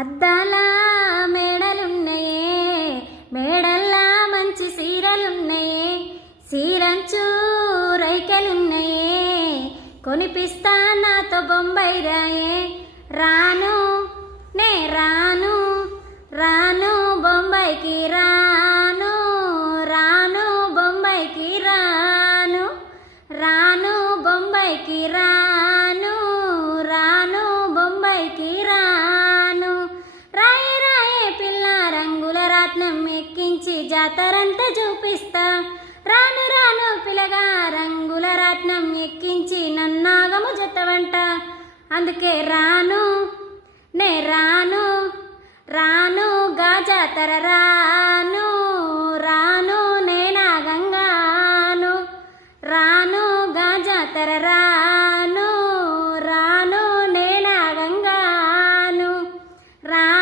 అద్దాల మేడలున్నయే, మేడల్లా మంచి సీరలున్నయే, సీరంచు రైకలున్నయే, కొనిపిస్తా నాతో బొంబాయి రాయే. రాను నే రాను, రాను బొంబాయికి రాను, రాను బొంబాయికి రాను, రాను బొంబాయికి రాను, రాను బొంబాయికి రాను. రాయే రాయే పిల్ల రంగుల రాట్నం ఎక్కించి జాతరంతా చూపిస్తా. రాను రాను పిల్లగా రంగుల రాట్నం ఎక్కించి నన్నాగము జతవంట. అందుకే రాను నే రాను, రాను గా జాతర రాను, రాను నేనాగంగాను, రాను గా జాతర రాను, రాను నేనాగంగాను, రాను.